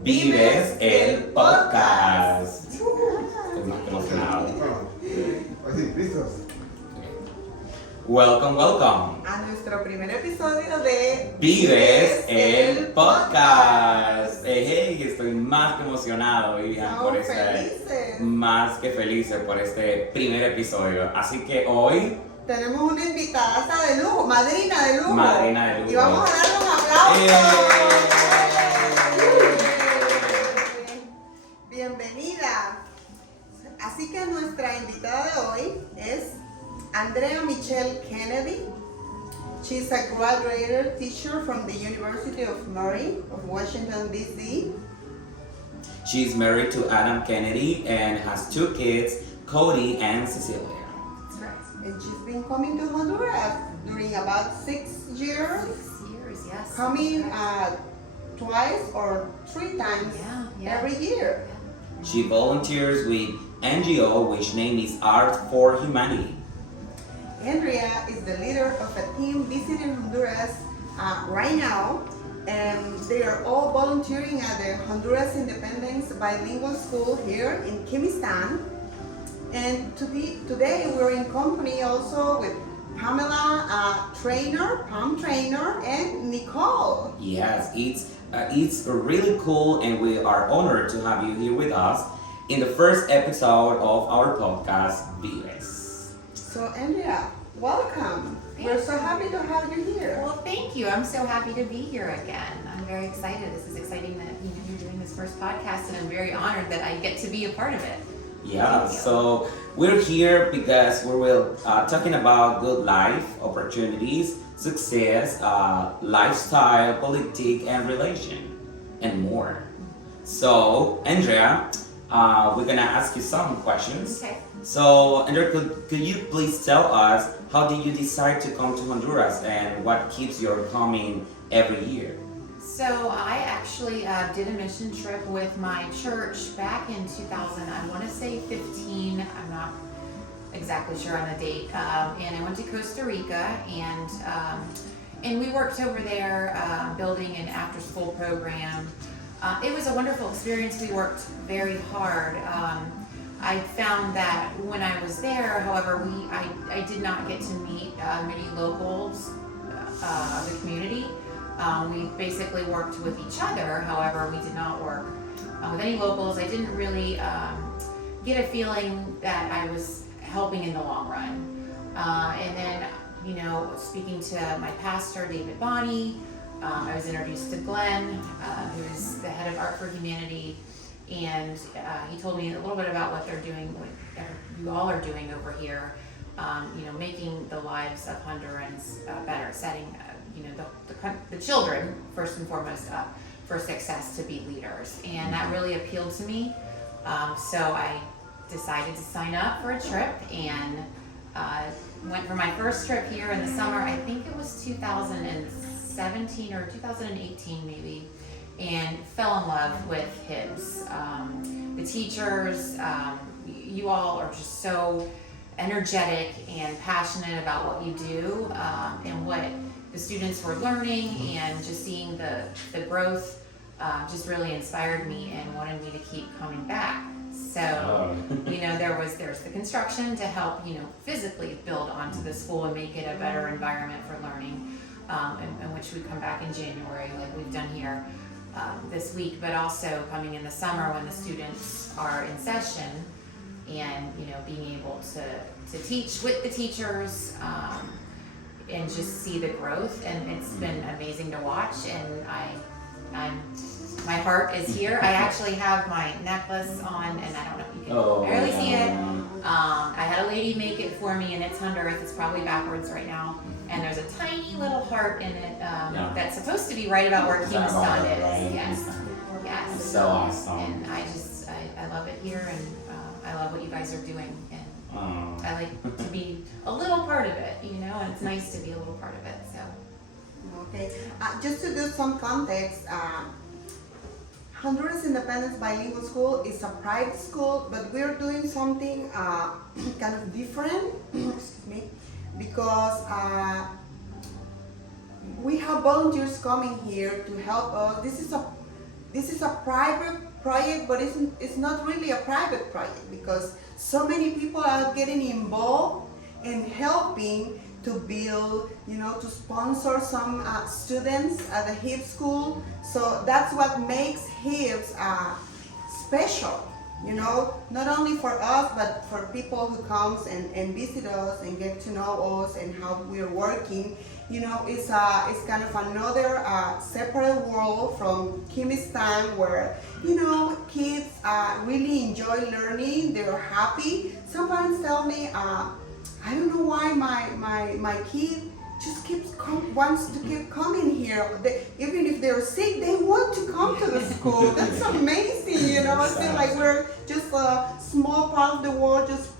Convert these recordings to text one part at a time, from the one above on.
VivEs, el podcast. Estoy más que emocionado. Welcome. A nuestro primer episodio de VivEs, el podcast. Hey, estoy más que emocionado, Vivian, por felices. Más que felices por este primer episodio. Así que hoy tenemos una invitada de lujo, madrina de lujo. Y vamos a darle un aplauso. Bienvenida. Así que nuestra invitada de hoy es Andrea Michelle Kennedy. She's a graduated teacher from the University of Murray of Washington, D.C. She's married to Adam Kennedy and has two kids, Cody and Cecilia. That's right. And she's been coming to Honduras during about 6 years. 6 years, yes. Coming twice or 3 times every year. She volunteers with NGO which name is Art for Humanity. Andrea is the leader of a team visiting Honduras right now, and they are all volunteering at the Honduras Independence Bilingual School here in Kimistan. And today we're in company also with Pamela, PAM trainer, and Nicole. Yes, it's really cool, and we are honored to have you here with us in the first episode of our podcast, VivEs. So Andrea, welcome. We're so happy to have you here. Well, thank you. I'm so happy to be here again. I'm very excited. This is exciting that you're doing this first podcast, and I'm very honored that I get to be a part of it. Yeah, so we're here because we will talking about good life, opportunities, success, lifestyle, politics, and relation, and more. So, Andrea, we're gonna ask you some questions. Okay. So, Andrea, could you please tell us how did you decide to come to Honduras and what keeps your coming every year? So I actually did a mission trip with my church back in 2000. I want to say 15. I'm not exactly sure on the date. And I went to Costa Rica, and we worked over there building an after-school program. It was a wonderful experience. We worked very hard. I found that when I was there, however, I did not get to meet many locals of the community. We basically worked with each other, however, we did not work with any locals. I didn't really get a feeling that I was helping in the long run. And then, speaking to my pastor, David Bonney, I was introduced to Glenn, who is the head of Art for Humanity, and he told me a little bit about what they're doing, what you all are doing over here, making the lives of Hondurans better, setting the children first and foremost up for success to be leaders, and that really appealed to me. So I decided to sign up for a trip and went for my first trip here in the summer. I think it was 2017 or 2018 maybe, and fell in love with HIBS. The teachers, you all are just so energetic and passionate about what you do, and what the students were learning, and just seeing the growth just really inspired me and wanted me to keep coming back. So, there's the construction to help, physically build onto the school and make it a better environment for learning, in which we come back in January like we've done here this week, but also coming in the summer when the students are in session, and, being able to teach with the teachers, and just see the growth, and it's been amazing to watch, and my heart is here. I actually have my necklace on, and I don't know if you can barely see it. I had a lady make it for me, and it's Honduras. It's probably backwards right now, and there's a tiny little heart in it that's supposed to be right about where Kingston is. Yes. So awesome. And I love it here, and I love what you guys are doing, and I like to be a little part of it, and it's nice to be a little part of it. So. Okay, just to do some context, Honduras Independence Bilingual School is a private school, but we're doing something kind of different, excuse me, because we have volunteers coming here to help us. This is this is a private project, but it's not really a private project because so many people are getting involved in helping to build, to sponsor some students at the HIP school. So that's what makes HIPs special, not only for us, but for people who comes and visit us and get to know us and how we're working. It's kind of another separate world from Kimistan where, kids really enjoy learning, they're happy. Some parents tell me, I don't know why my kid just wants to keep coming here. Even if they're sick, they want to come to the school. That's amazing, I feel like we're just a small part of the world, just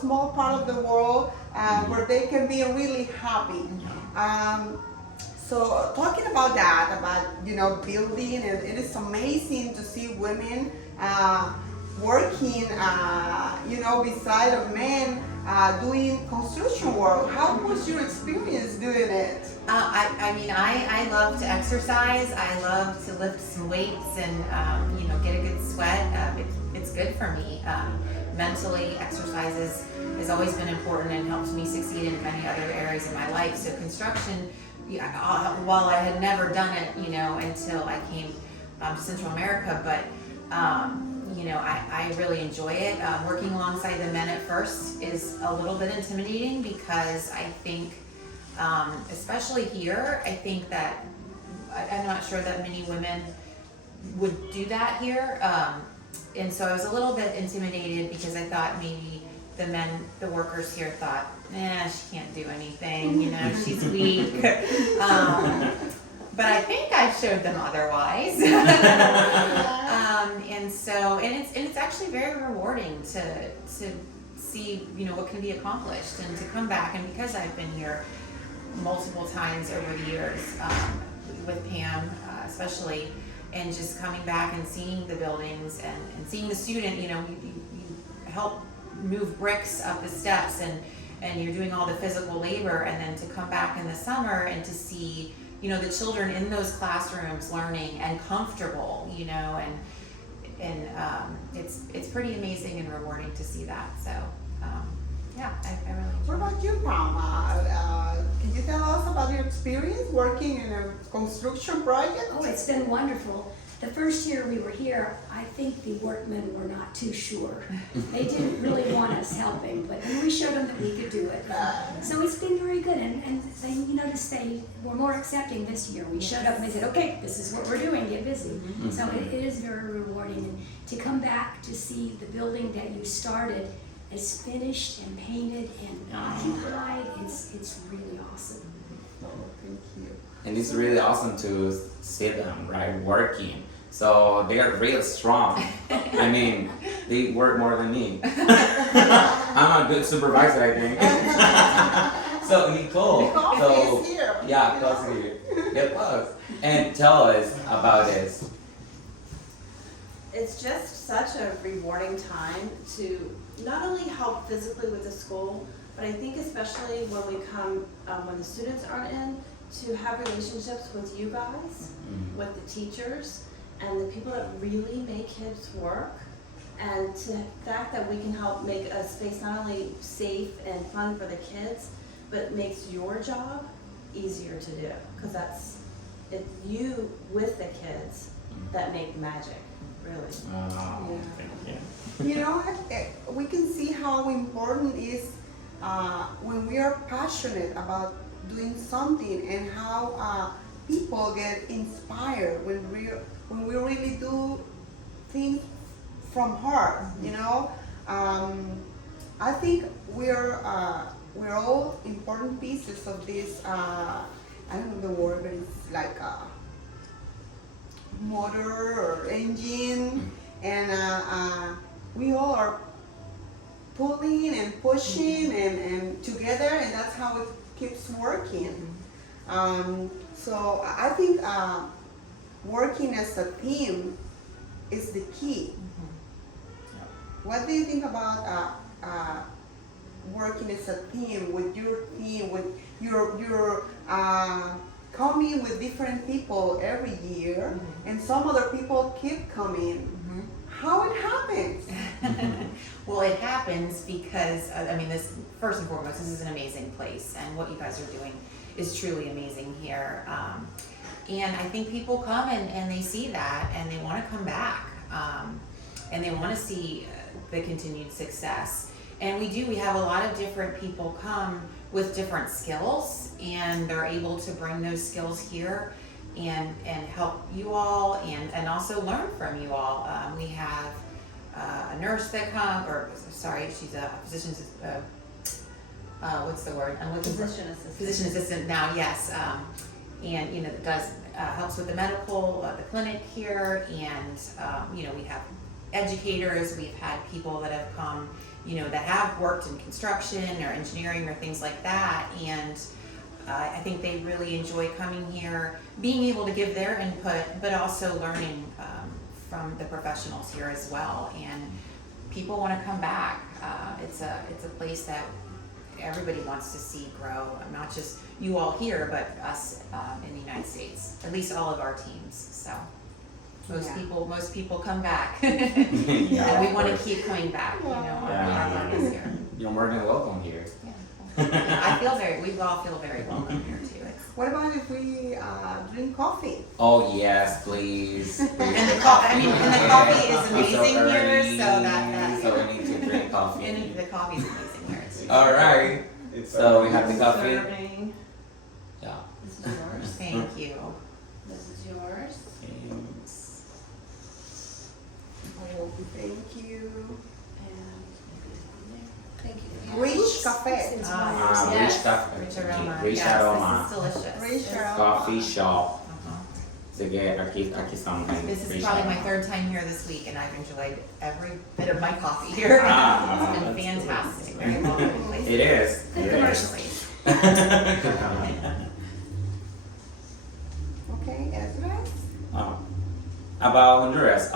small part of the world where they can be really happy. So talking about that, about building, and it is amazing to see women working, beside of men doing construction work. How was your experience doing it? I love to exercise. I love to lift some weights and get a good sweat. It's good for me. Mentally, exercise has always been important and helped me succeed in many other areas of my life. So construction, while I had never done it, until I came to Central America, but I really enjoy it. Working alongside the men at first is a little bit intimidating because I think, especially here, I think that I'm not sure that many women would do that here. And so I was a little bit intimidated because I thought maybe the workers here thought, she can't do anything, she's weak. But I think I showed them otherwise. And it's actually very rewarding to see, what can be accomplished and to come back. And because I've been here multiple times over the years, with Pam, especially, and just coming back and seeing the buildings and seeing the student, you help move bricks up the steps and you're doing all the physical labor, and then to come back in the summer and to see, the children in those classrooms learning and comfortable, and it's pretty amazing and rewarding to see that. So, I really enjoy it. What about you, Pam? Can you tell us about your experience working in a construction project? Oh, it's been wonderful. The first year we were here, I think the workmen were not too sure. They didn't really want us helping, but we showed them that we could do it. So it's been very good, and they, noticed they were more accepting this year. We showed up and they said, okay, this is what we're doing, get busy. Mm-hmm. So it is very rewarding. And to come back to see the building that you started is finished and painted and occupied, it's really awesome. Oh, thank you. And it's really awesome to see them, right, working. So they are really strong. I mean, they work more than me. I'm a good supervisor, I think. So Nicole, Coffee is here. Yeah, coffee here. Get us. And tell us about this. It's just such a rewarding time to not only help physically with the school, but I think especially when we come, when the students aren't in, to have relationships with you guys, with the teachers, and the people that really make kids work, and to the fact that we can help make a space not only safe and fun for the kids, but makes your job easier to do, because it's you with the kids that make magic, really. Oh, thank you. We can see how important it is when we are passionate about doing something, and how people get inspired when we really do things from heart. I think we're all important pieces of this. I don't know the word, but it's like a motor or engine, and we all are pulling and pushing and together, and that's how it keeps working. So I think working as a team is the key. What do you think about working as a team, with your coming with different people every year, and some other people keep coming. How it happens? Well, it happens because, I mean, this, first and foremost, this is an amazing place, and what you guys are doing is truly amazing here. And I think people come and they see that, and they want to come back, and they want to see the continued success. And we have a lot of different people come with different skills, and they're able to bring those skills here and help you all and also learn from you all. We have a nurse that comes, or sorry, she's a physician, what's the word? I'm looking for physician assistant now, yes. And you know, does helps with the medical, the clinic here, and you know, we have educators. We've had people that have come, you know, that have worked in construction or engineering or things like that, and I think they really enjoy coming here, being able to give their input, but also learning from the professionals here as well. And people want to come back. It's a place that everybody wants to see grow, not just you all here, but us in the United States, at least all of our teams. So most people come back. And we want to keep coming back, you know, our learners here. You're more than welcome here. Yeah. We all feel very welcome here too. What about if we drink coffee? Oh yes, please. And the coffee is amazing here, so we need to drink coffee. And the coffee is amazing here too. All right. So we have the coffee. Serving. Yeah. This is yours. Thank you. This is yours. Thanks. Oh, thank you. Thank you. Rich cafe. Since Ah, mine Rich is- coffee. Rich aroma. Rich Yes, aroma. this is delicious. Rich aroma. Coffee shop. Uh-huh. Sige, aquí something. This is Rich probably my aroma. third time here this week, and I've enjoyed every bit of my coffee here. Ah, It's been that's fantastic. Very welcoming place. It is. Good It commercial. is. Okay, Ezra? About Honduras,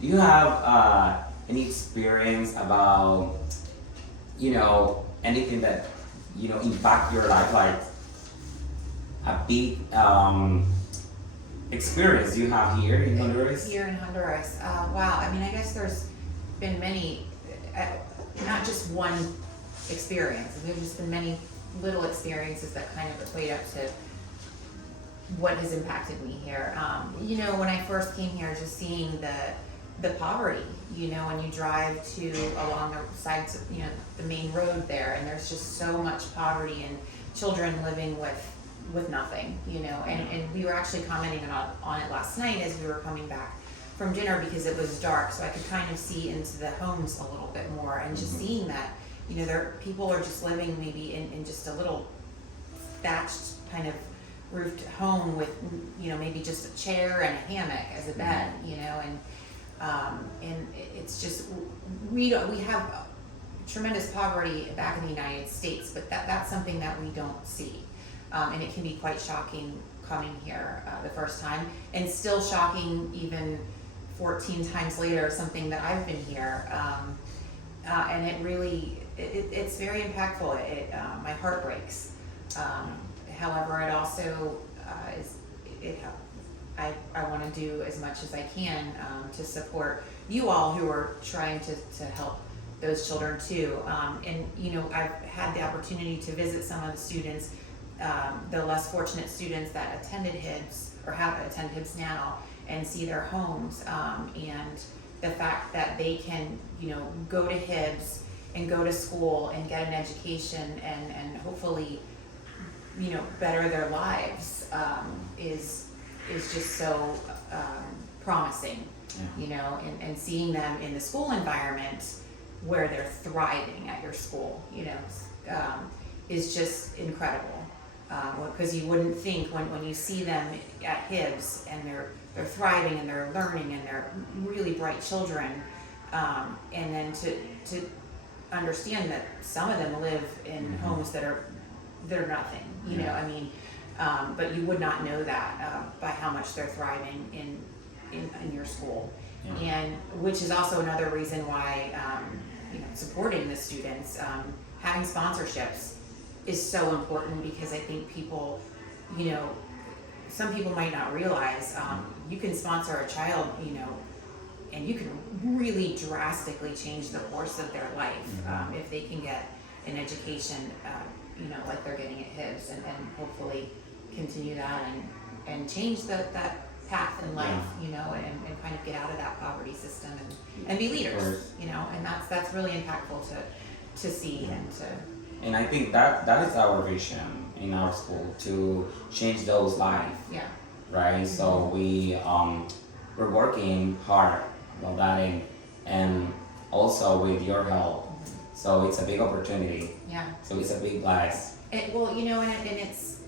you have any experience about, you know, anything that, you know, impact your life, like a big experience you have here in Honduras? Here in Honduras, wow, I mean, I guess there's been many, not just one experience. There's just been many little experiences that kind of equate up to what has impacted me here. You know, when I first came here, just seeing the poverty, you know, when you drive along the sides of, you know, the main road there, and there's just so much poverty and children living with nothing, you know, and we were actually commenting on it last night as we were coming back from dinner, because it was dark, so I could kind of see into the homes a little bit more, and just seeing that, you know, people are just living maybe in just a little thatched kind of roofed home with, you know, maybe just a chair and a hammock as a bed, you know, and it's just, we have tremendous poverty back in the United States, but that's something that we don't see, and it can be quite shocking coming here the first time, and still shocking even 14 times later, something that I've been here, and it really, it's very impactful. My heart breaks. However, it also I want to do as much as I can to support you all who are trying to help those children too. And you know, I've had the opportunity to visit some of the students, the less fortunate students that attended HIBS or have attended HIBS now, and see their homes, and the fact that they can, you know, go to HIBS and go to school and get an education and hopefully, you know, better their lives, is just so promising, you know, and seeing them in the school environment where they're thriving at your school, you know, is just incredible. Because you wouldn't think when you see them at HIBS and they're thriving and they're learning and they're really bright children, and then to understand that some of them live in homes that are nothing, you know, I mean, but you would not know that by how much they're thriving in your school, and which is also another reason why, you know, supporting the students, having sponsorships is so important, because I think people, you know, some people might not realize, you can sponsor a child, you know, and you can really drastically change the course of their life if they can get an education, you know, like they're getting at Hibbs, and hopefully continue that and change that path in life, you know, and kind of get out of that poverty system and be leaders, you know, and that's really impactful to see and to. And I think that is our vision in our school, to change those lives. Yeah. Right. So we're working hard on that, and also with your help. So it's a big opportunity. Yeah. So it's a big blast. Well, you know, and it's,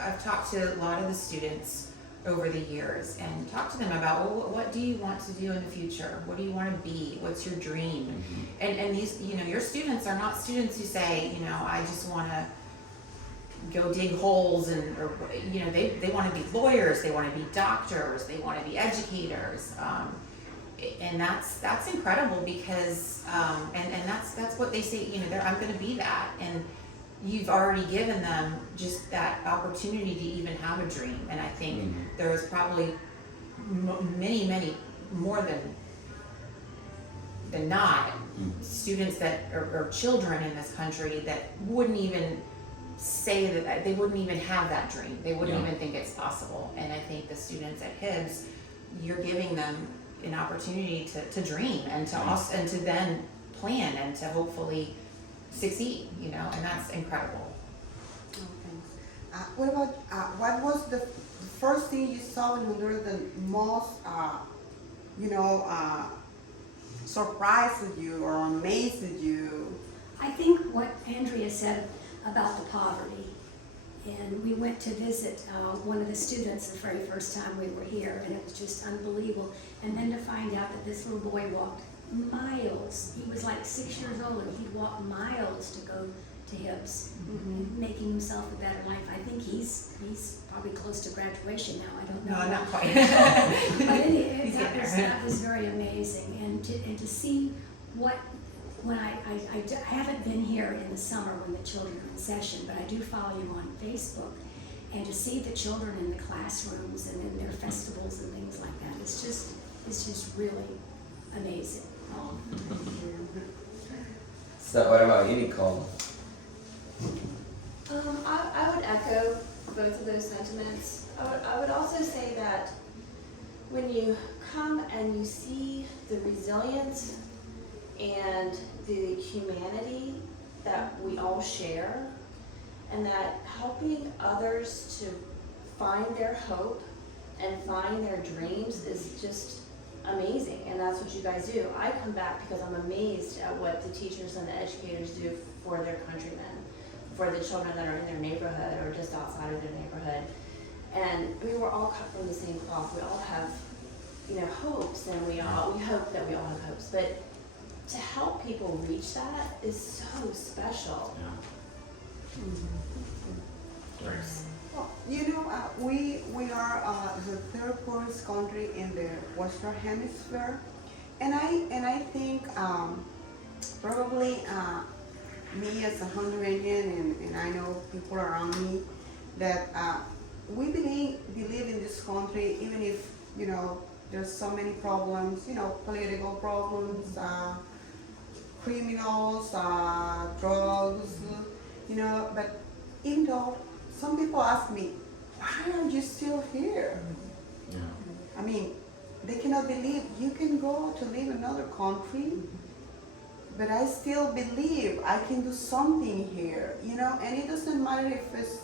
I've talked to a lot of the students over the years and talked to them about, well, what do you want to do in the future? What do you want to be? What's your dream? And these, you know, your students are not students who say, you know, I just want to go dig holes, or you know, they want to be lawyers, they want to be doctors, they want to be educators, and that's incredible because and that's what they say, you know, I'm going to be that, and you've already given them just that opportunity to even have a dream. And I think there's probably many more than not students that or children in this country that wouldn't even say that, they wouldn't even have that dream. They wouldn't even think it's possible. And I think the students at Hibbs, you're giving them an opportunity to dream and to also, and to then plan and to hopefully succeed, you know, and that's incredible. Oh, thanks. What about, what was the first thing you saw in Honduras that most, you know, surprised you or amazed you? I think what Andrea said about the poverty, and we went to visit one of the students the very first time we were here, and it was just unbelievable. And then to find out that this little boy walked miles. He was like 6 years old, and he walked miles to go to Hibbs, making himself a better life. I think he's probably close to graduation now. I don't know. No, not quite. But that was very amazing, and to see what. When I haven't been here in the summer when the children are in session, but I do follow you on Facebook, and to see the children in the classrooms and in their festivals and things like that, it's just really amazing. So what about you, Nicole? I would echo both of those sentiments. I would also say that when you come and you see the resilience and the humanity that we all share, and that helping others to find their hope and find their dreams is just amazing, and that's what you guys do. I come back because I'm amazed at what the teachers and the educators do for their countrymen, for the children that are in their neighborhood or just outside of their neighborhood. And I mean, we're all cut from the same cloth. We all have, you know, hopes, and we hope that we all have hopes, but to help people reach that is so special. Well, you know, we are the third poorest country in the Western Hemisphere, and I think probably me as a Honduranian, and I know people around me that we believe in this country, even if, you know, there's so many problems, you know, political problems, criminals, drugs, you know, but even though some people ask me, why are you still here? I mean, they cannot believe you can go to live in another country, but I still believe I can do something here, you know, and it doesn't matter if it's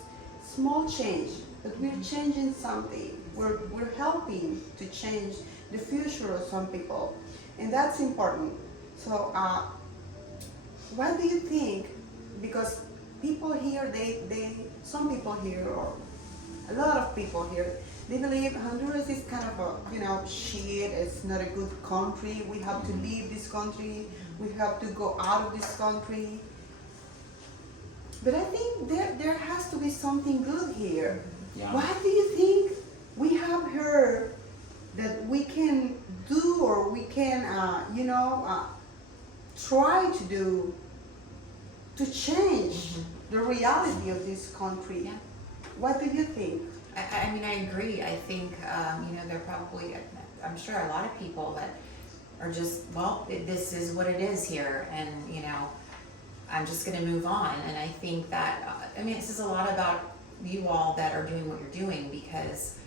small change, but we're changing something. We're helping to change the future of some people, and that's important. So, what do you think? Because people here, some people here, or a lot of people here, they believe Honduras is kind of a, you know, shit, it's not a good country, we have to leave this country, we have to go out of this country. But I think there has to be something good here. Yeah. What do you think we have heard that we can do, or we can, you know, try to do to change the reality of this country? Yeah. What do you think? I mean, I agree. I think, there are probably, I'm sure a lot of people that are just, well, this is what it is here, and, I'm just gonna move on. And I think that, it says a lot about you all that are doing what you're doing, because,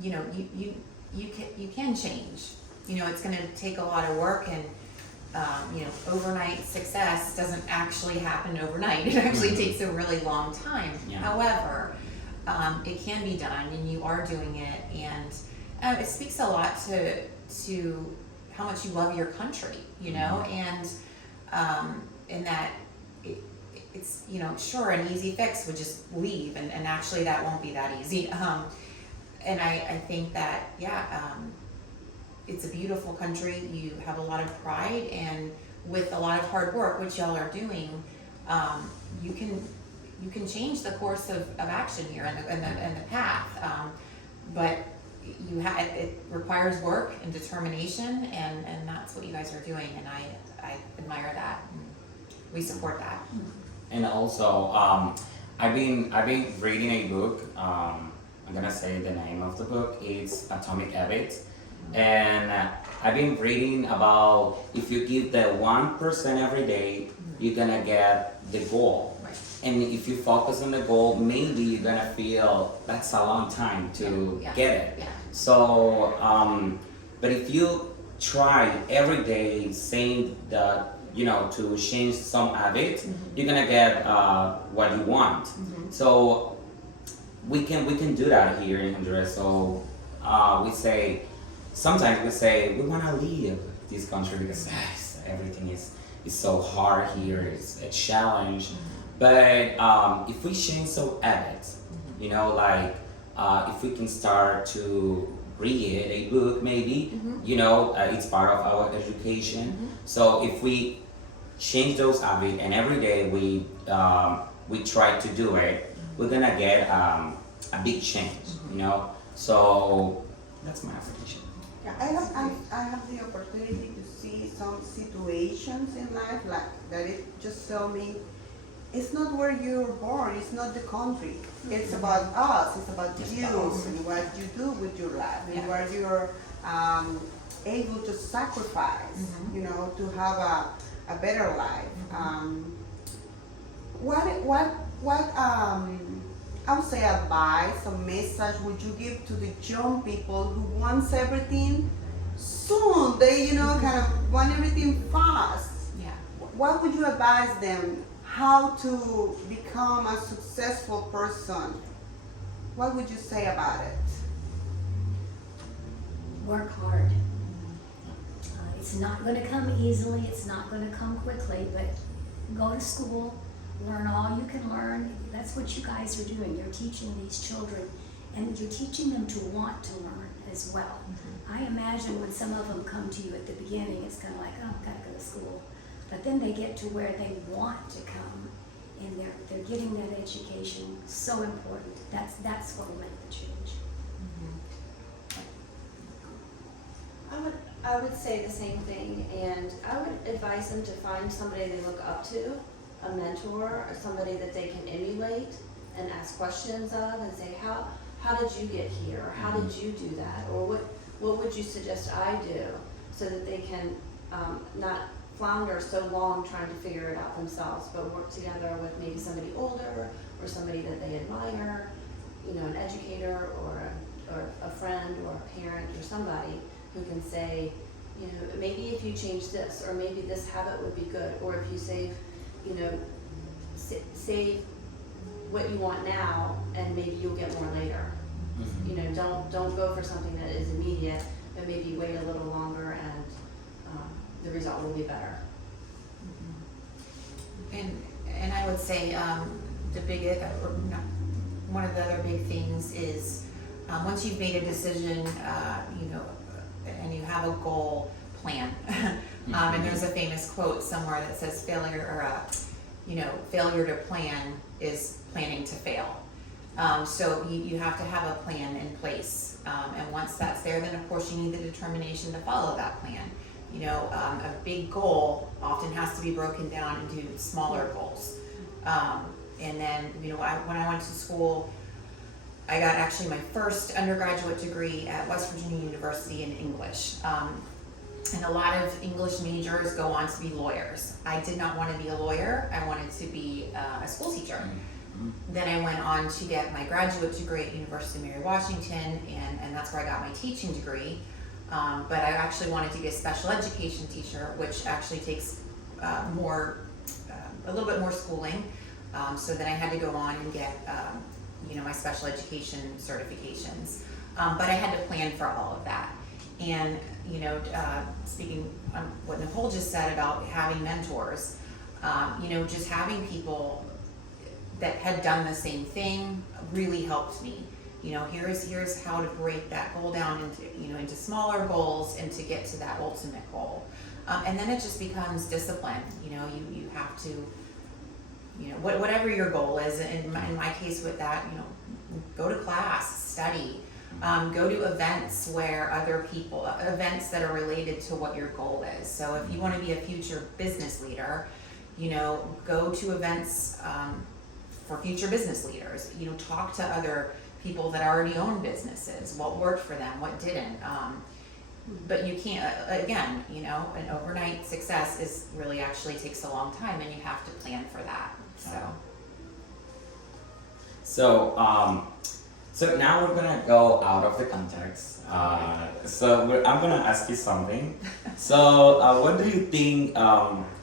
you can change. It's gonna take a lot of work, and, overnight success doesn't actually happen overnight. It actually takes a really long time. Yeah. However, it can be done, and you are doing it, and it speaks a lot to how much you love your country, and in that it's sure, an easy fix would just leave, and actually that won't be that easy. And I think that it's a beautiful country. You have a lot of pride, and with a lot of hard work, which y'all are doing, you can change the course of action here and the path. But it requires work and determination, and that's what you guys are doing, and I admire that. And we support that. And also, I've been reading a book. I'm gonna say the name of the book. It's Atomic Habits, and I've been reading about if you give the 1% every day, you're gonna get the goal. Right. And if you focus on the goal, maybe you're gonna feel that's a long time to Yeah. get it. Yeah. So, but if you try every day saying that, to change some habits, you're gonna get what you want. So we can do that here in Honduras. So sometimes we say we wanna leave this country because everything is so hard here. It's a challenge. But if we change some habits, if we can start to read a book, maybe, it's part of our education. So if we change those habits and every day we try to do it, we're gonna get a big change, So that's my application. Yeah, I have the opportunity to see some situations in life like that. It just tell me it's not where you're born, it's not the country. It's about us, it's about you and what you do with your life and what you're able to sacrifice, to have a better life. What I would say advice or message would you give to the young people who wants everything soon? They kind of want everything fast. Yeah. What would you advise them? How to become a successful person? What would you say about it? Work hard. It's not going to come easily, it's not going to come quickly, but go to school, learn all you can learn. That's what you guys are doing. You're teaching these children, and you're teaching them to want to learn as well. I imagine when some of them come to you at the beginning, it's kind of like, oh, I've got to go to school. But then they get to where they want to come, and they're getting that education. So important. That's what will make the change. I would say the same thing, and I would advise them to find somebody they look up to, a mentor, or somebody that they can emulate and ask questions of, and say, how did you get here? Or how did you do that? Or what would you suggest I do? So that they can not flounder so long trying to figure it out themselves, but work together with maybe somebody older or somebody that they admire, an educator or a friend or a parent or somebody who can say, maybe if you change this, or maybe this habit would be good, or if you save what you want now, and maybe you'll get more later. Don't go for something that is immediate, but maybe wait a little longer, and the result will be better. And I would say one of the other big things is once you've made a decision, and you have a goal, plan. And there's a famous quote somewhere that says failure to plan is planning to fail. So you have to have a plan in place. And once that's there, then of course you need the determination to follow that plan. A big goal often has to be broken down into smaller goals. And then, when I went to school, I got actually my first undergraduate degree at West Virginia University in English. And a lot of English majors go on to be lawyers. I did not want to be a lawyer. I wanted to be a school teacher. Then I went on to get my graduate degree at University of Mary Washington, and that's where I got my teaching degree. But I actually wanted to be a special education teacher, which actually takes a little bit more schooling. So then I had to go on and get my special education certifications. But I had to plan for all of that. And speaking on what Nicole just said about having mentors, just having people that had done the same thing really helped me. Here's how to break that goal down into smaller goals and to get to that ultimate goal. And then it just becomes discipline. You have to, whatever your goal is. In my case with that, go to class, study, go to events events that are related to what your goal is. So if you want to be a future business leader, go to events for future business leaders. Talk to other people that already own businesses, what worked for them, what didn't. But you can't, again, an overnight success is really actually takes a long time, and you have to plan for that. So now we're gonna go out of the context. I'm gonna ask you something. So what do you think,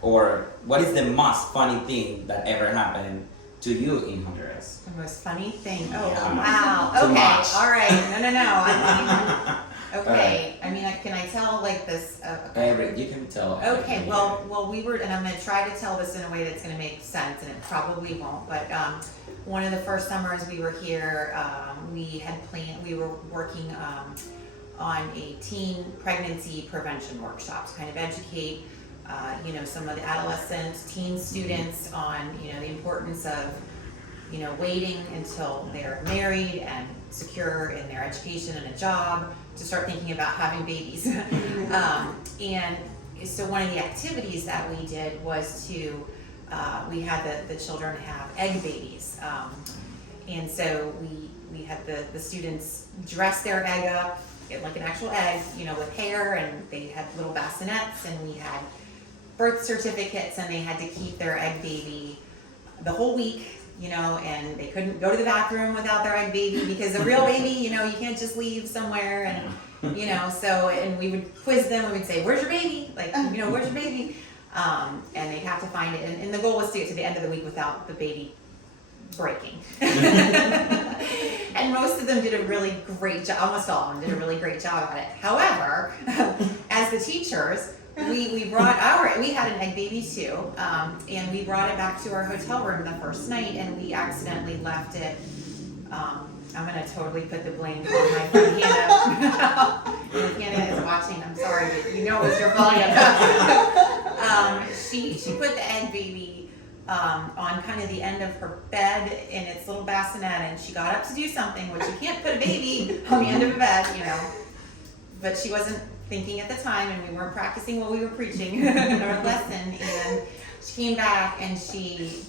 or what is the most funny thing that ever happened to you in Honduras? The most funny thing. Oh, Yeah. wow. Too Okay. much. All right. No. Okay. I mean, can I tell like this? You can tell. Okay. Well, we were, and I'm gonna try to tell this in a way that's gonna make sense, and it probably won't. But one of the first summers we were here, we were working on a teen pregnancy prevention workshop to kind of educate, some of the adolescent teen students on, the importance of, waiting until they're married and secure in their education and a job to start thinking about having babies. And so one of the activities that we did was to, we had the children have egg babies. And so we had the students dress their egg up like an actual egg, with hair, and they had little bassinets, and we had birth certificates, and they had to keep their egg baby the whole week, and they couldn't go to the bathroom without their egg baby, because a real baby, you can't just leave somewhere, and and we would quiz them, and we'd say, where's your baby? Like, where's your baby? And they'd have to find it, and the goal was to get to the end of the week without the baby breaking. And most of them did a really great job, almost all of them did a really great job at it. However, as the teachers, we had an egg baby too, and we brought it back to our hotel room the first night, and we accidentally left it. I'm gonna totally put the blame on my friend Hannah. And Hannah is watching, I'm sorry, but it was your fault. She put the egg baby on kind of the end of her bed in its little bassinet, and she got up to do something, which you can't put a baby on the end of a bed, but she wasn't thinking at the time, and we weren't practicing what we were preaching in our lesson, and she came back, and she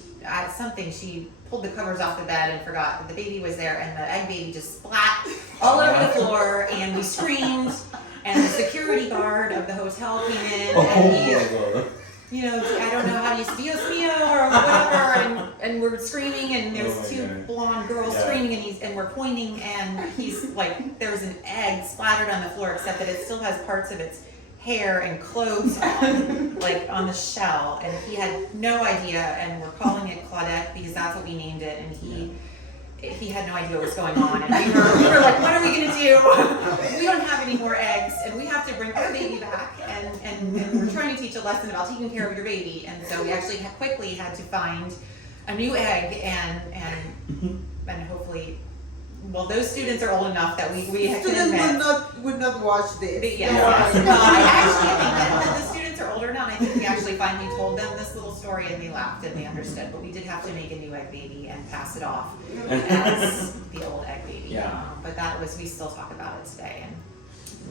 pulled the covers off the bed and forgot that the baby was there, and the egg baby just splat all over the floor, and we screamed, and the security guard of the hotel came in, and I don't know how to use Dios mío or whatever, and we're screaming, and there's two blonde girls screaming, and we're pointing, and he's like, there's an egg splattered on the floor, except that it still has parts of its hair and clothes on, like on the shell, and he had no idea, and we're calling it Claudette because that's what we named it, and he had no idea what was going on, and we were like, what are we gonna do? We don't have any more eggs, and we have to bring our baby back, and we're trying to teach a lesson about taking care of your baby, and so we actually quickly had to find a new egg, and hopefully, well, those students are old enough that we can Students would not watch this. Yeah. I actually think that the students are older now, and I think we actually finally told them this little story, and they laughed and they understood. But we did have to make a new egg baby and pass it off as the old egg baby. Yeah. But we still talk about it today,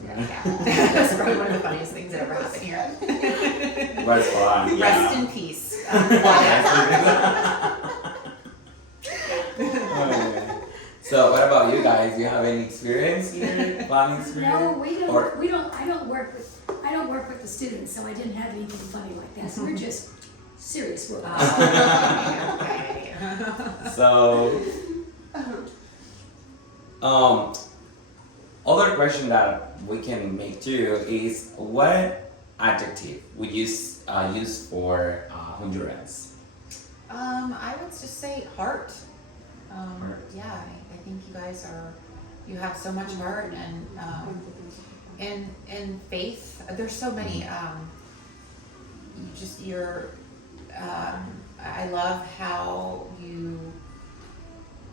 and that's probably one of the funniest things that ever happened here. Was fun. Yeah. Rest in peace. So what about you guys? Do you have any experience here? Fun experience? No, we don't. Or- We don't. I don't work with the students, so I didn't have anything funny like that. So we're just serious work. Okay. So, other question that we can make too is what adjective we use for Hondurans? I would just say heart. Heart. Yeah, I think you have so much heart and faith. There's so many. I love how you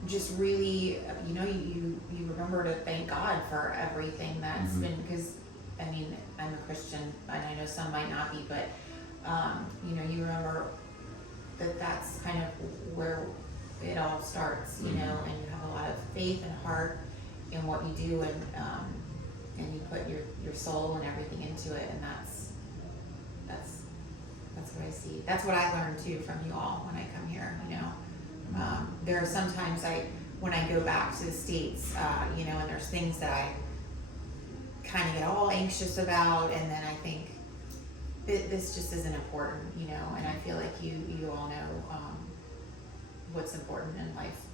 just really, you remember to thank God for everything that's Mhm. been, because, I mean, I'm a Christian, and I know some might not be, but, you remember that that's kind of where it all starts, and you have a lot of faith and heart in what you do, and you put your soul and everything into it, and that's what I see. That's what I learned too from you all when I come here, there are sometimes when I go back to the States, and there's things that I kind of get all anxious about, and then I think this just isn't important, and I feel like you all know what's important in life,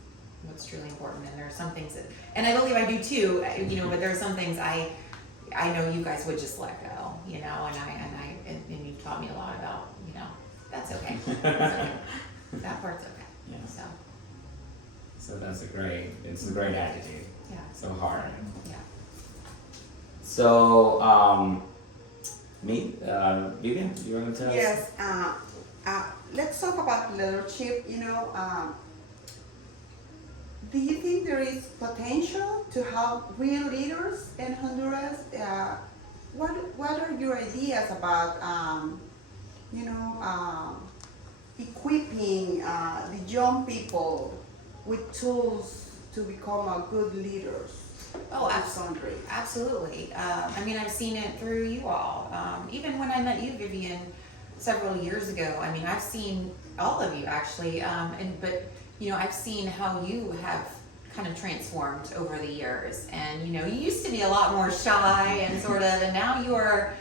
what's truly important, and there are some things that, and I believe I do too, but there are some things I know you guys would just let go, and you've taught me a lot about, that's okay. That's okay. That part's okay. Yeah. So, So it's a great attitude. yeah. So hard. Yeah. So, Vivian, you want to tell us? Yes, let's talk about leadership. Do you think there is potential to have real leaders in Honduras? What are your ideas about, equipping the young people with tools to become a good leaders? Oh, in this country? Absolutely. I've seen it through you all. Even when I met you, Vivian, several years ago, I've seen all of you actually, but I've seen how you have kind of transformed over the years, and you used to be a lot more shy and sort of, and now you're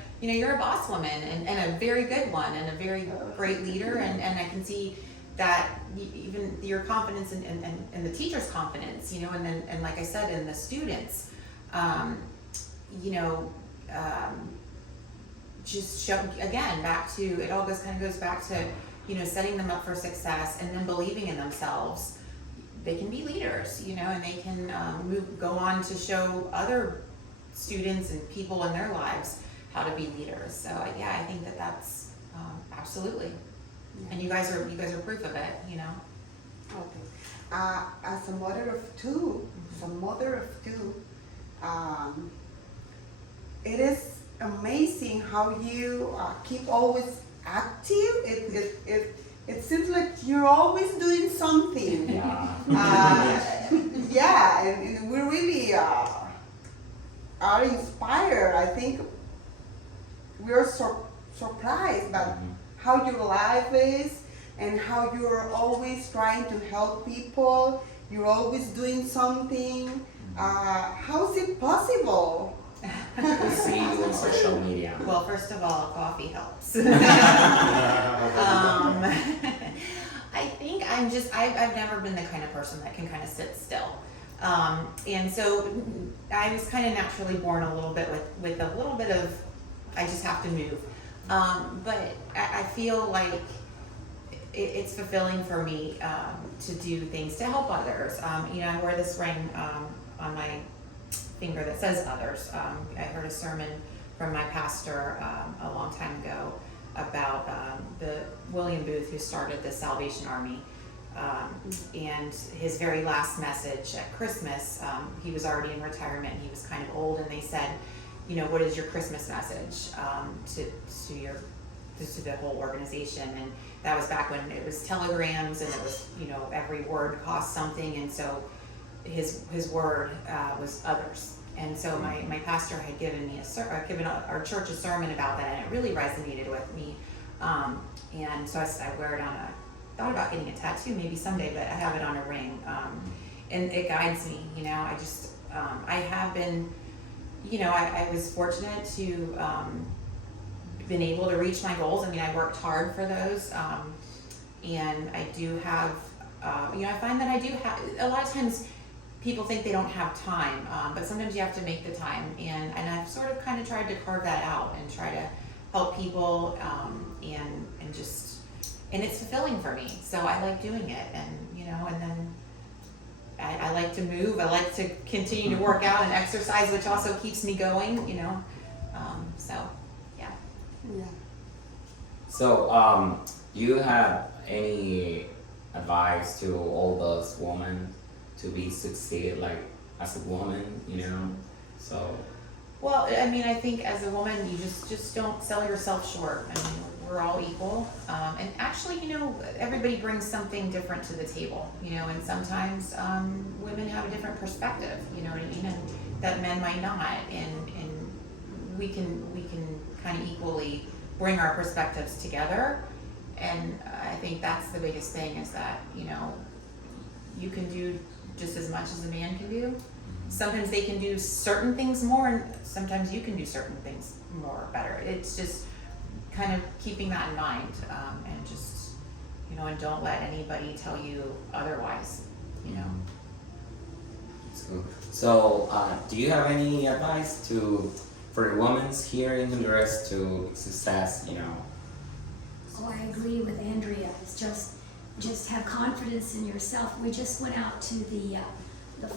a boss woman, and a very good one, and a very great leader, and I can see that even your confidence and the teacher's confidence, and like I said, in the students, just show, again, back to, it all goes back to, setting them up for success, and then believing in themselves. They can be leaders, and they can go on to show other students and people in their lives how to be leaders. So yeah, I think that's absolutely. And you guys are proof of it, Okay. As a mother of two, it is amazing how you keep always active. It seems like you're always doing something. Yeah. And we really are inspired. I think we're surprised by how your life is, and how you're always trying to help people. You're always doing something. How is it possible? We see you on social media. Well, first of all, coffee helps. I think I've never been the kind of person that can kind of sit still. And so I was kind of naturally born a little bit with a little bit of, I just have to move. But I feel like it's fulfilling for me to do things to help others. I wear this ring on my finger that says others. I heard a sermon from my pastor a long time ago about the William Booth, who started the Salvation Army, and his very last message at Christmas, he was already in retirement, he was kind of old, and they said, what is your Christmas message to the whole organization? And that was back when it was telegrams, and it was, every word cost something, and so his word was others. And so my pastor had given me given our church a sermon about that, and it really resonated with me. And so I wear it on thought about getting a tattoo maybe someday, but I have it on a ring. and it guides me, you know. I just, I have been, you know, I was fortunate to, been able to reach my goals. I mean, I worked hard for those, and I do have, you know, I find that I do have, a lot of times people think they don't have time, but sometimes you have to make the time, and I've sort of kind of tried to carve that out and try to help people, and just, and it's fulfilling for me, so I like doing it, and, you know, and then I like to move, I like to continue to work out and exercise, which also keeps me going, you know, so, yeah. Yeah. So, you have any advice to all those women to be succeed like as a woman, you know? So Well, I mean, I think as a woman, you just don't sell yourself short. I mean, we're all equal, and actually, you know, everybody brings something different to the table, you know, and sometimes women have a different perspective, you know what I mean, and that men might not, and we can kind of equally bring our perspectives together, and I think that's the biggest thing is that, you know, you can do just as much as a man can do. Sometimes they can do certain things more, and sometimes you can do certain things more better. It's just kind of keeping that in mind, and just, you know, and don't let anybody tell you otherwise, you know. it's good. So, do you have any advice for the women here in Honduras to success, you know? Oh, I agree with Andrea. It's just have confidence in yourself. We just went out to the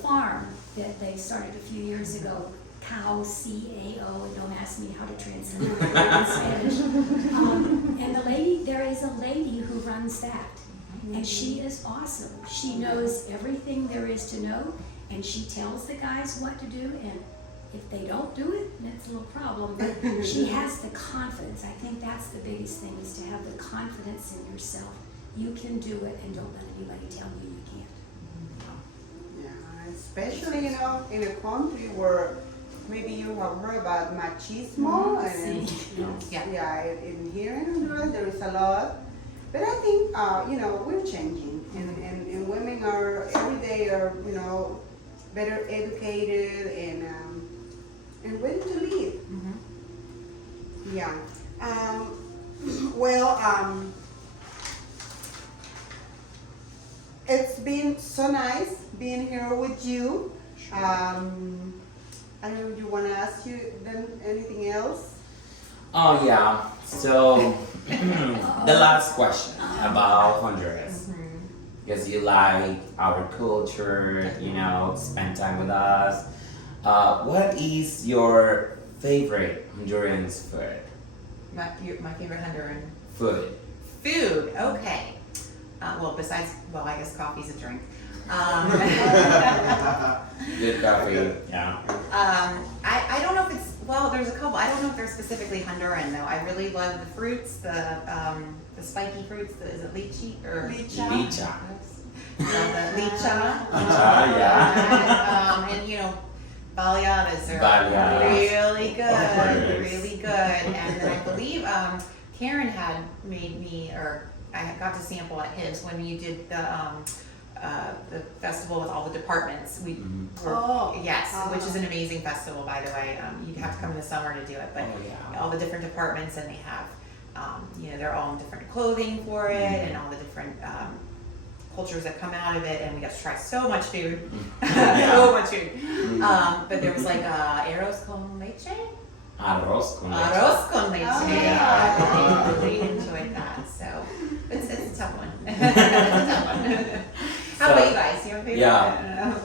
farm that they started a few years ago. CAO, C-A-O. Don't ask me how to translate it in Spanish. And there is a lady who runs that, and she is awesome. She knows everything there is to know, and she tells the guys what to do, and if they don't do it, then it's a little problem, but she has the confidence. I think that's the biggest thing, is to have the confidence in yourself. You can do it, and don't let anybody tell you you can't. Yeah, especially, you know, in a country where maybe you have heard about machismo, and Yeah. in here in Honduras there is a lot. But I think, you know, we're changing, and women are every day are, you know, better educated and ready to lead. Mm-hmm. Yeah. Well, it's been so nice being here with you. I don't know if you want to ask you them anything else. Oh yeah. So the last question about Honduras, because you like our culture, you know, spend time with us. What is your favorite Honduran food? My favorite Honduran Food. food. Okay. Well, I guess coffee's a drink. Good coffee. Yeah. I don't know if it's, well, there's a couple. I don't know if they're specifically Honduran though. I really love the fruits, the spiky fruits. Is it lychee or Licha. Licha. The licha. Yeah. And you know, baleadas are Baleadas. really good, really good. And then I believe Karen had made me, or I got to sample at his when you did the festival with all the departments. We were, which is an amazing festival, by the way. You'd have to come in the summer to do it, but all the different departments, and they have, you know, they're all in different clothing for it, and all the different cultures that come out of it, and we got to try so much food, so much food. But there was like arroz con leche. Arroz con leche. Arroz con leche. Yeah. I really enjoyed that. So it's a tough one. It's a tough one. How about you guys? You have a favorite? Yeah.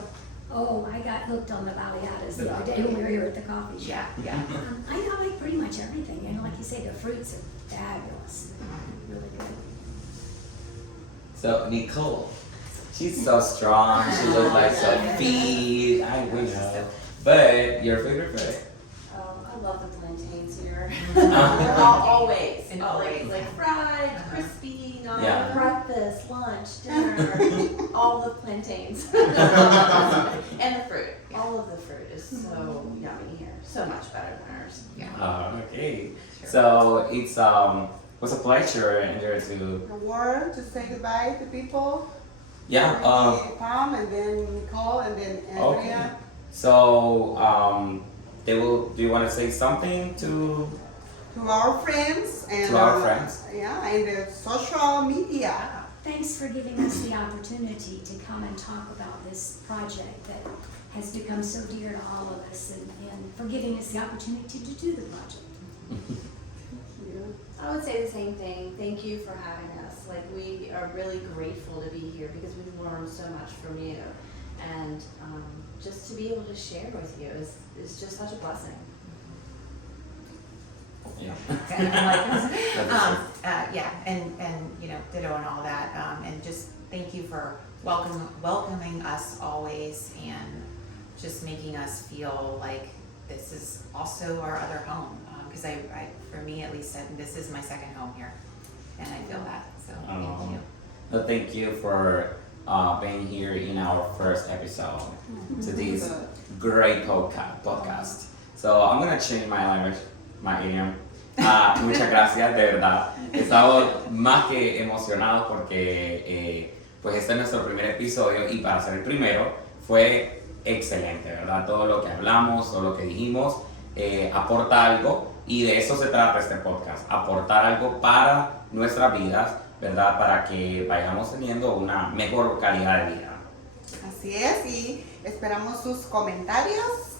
Oh, I got hooked on the baleadas the other day when we were here at the coffee shop. Yeah. I like pretty much everything, and like you say, the fruits are fabulous. Really good. So Nicole, she's so strong. She looks like so fit. I wish so. But your favorite food? I love the plantains here. They're always, And always, always. like fried, crispy, Yeah. breakfast, lunch, dinner, all the plantains. And the fruit. All of the fruit is so yummy here. So much better than ours. Okay. Sure. So it's was a pleasure and there to A word to say goodbye to people. Yeah. Pam, and then Nicole, and then Andrea. Okay. So, do you want to say something to our friends and our friends? Yeah, and the social media. Thanks for giving us the opportunity to come and talk about this project that has become so dear to all of us, and for giving us the opportunity to do the project. I would say the same thing. Thank you for having us. Like, we are really grateful to be here because we've learned so much from you. And just to be able to share with you is just such a blessing. Yeah. Yeah, and ditto and all that, and just thank you for welcoming us always, and just making us feel like this is also our other home. Because I, for me at least, this is my second home here, and I feel that. So thank you. Well, thank you for being here in our first episode to this great podcast. So I'm gonna change my language, my idiom. Muchas gracias, de verdad. Estamos más que emocionados porque pues este es nuestro primer episodio, y para ser el primero fue excelente, ¿verdad? Todo lo que hablamos, todo lo que dijimos aporta algo, y de eso se trata este podcast, aportar algo para nuestras vidas, ¿verdad? Para que vayamos teniendo una mejor calidad de vida. Así es, y esperamos sus comentarios,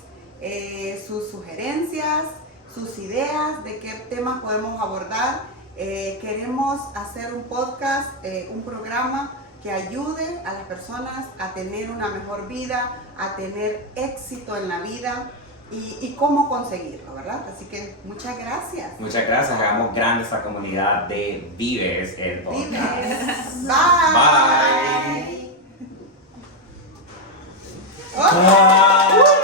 sus sugerencias, sus ideas de qué temas podemos abordar. Queremos hacer un podcast, un programa que ayude a las personas a tener una mejor vida, a tener éxito en la vida y cómo conseguirlo, ¿verdad? Así que muchas gracias. Muchas gracias, hagamos grande esta comunidad de VivEs, el podcast. VivEs. Bye. Bye.